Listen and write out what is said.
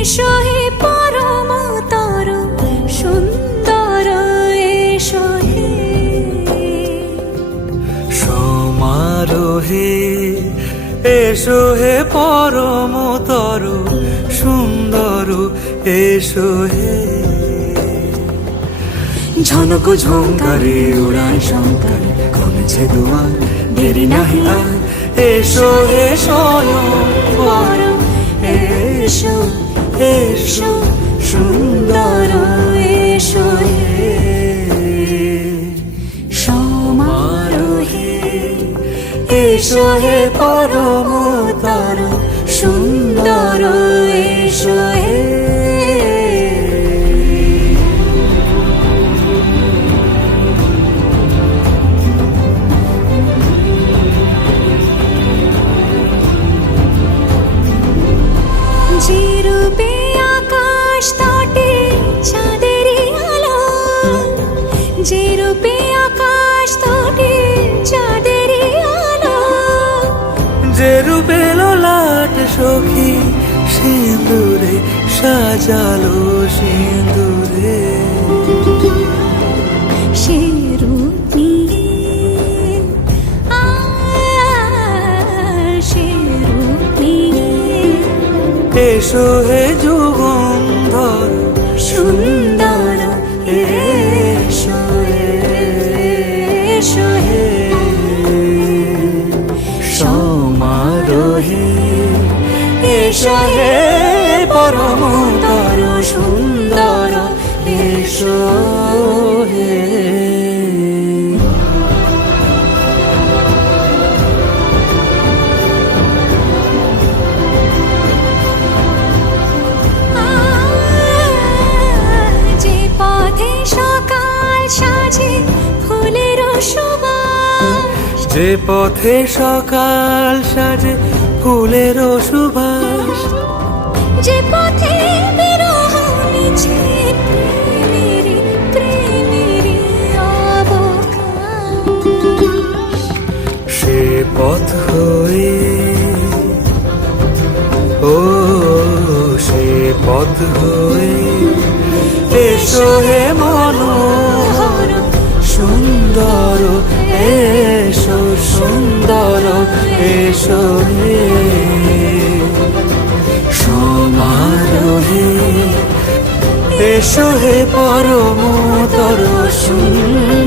এসো হে পরমতর সুন্দর এসো হে সমারোহে এসো হে পরমতর সুন্দর এসো হে ঝনক ঝঙ্কারে উড়ান শঙ্কার কমেছে দুয়ার দেরি নাহি আর এসো হে স্বয়ং পরম এসো এসো সুন্দর এসো হে সমারোহে এসো হে পরমতর সুন্দর এসো হে যে রূপে আকাশ তটে চাঁদেরই আলো যে রূপে আকাশ তটে চাঁদেরই আলো যে রূপে ললাট সখী সিঁদুরে সাজালো সিঁদুরে সে রূপ নিয়ে সে রূপ নিয়ে এসো হে যুগন্ধর সুন্দর এসো এসো হে সমারোহে এসো হে পরমতর সুন্দর এসো হে যে পথে সকাল সাজে ফুলের সুবাস যে পথে সকাল সাজে ফুলের সুবাস যে পথে বিরহ মিছে প্রেমেরই প্রেমেরই অবকাশ সে পথ হয়ে ও সে পথ হয়ে এসো হে মনোহর সুন্দর এসো সুন্দর এসো হে সমারোহে এসো হে পরমতর সুন্দর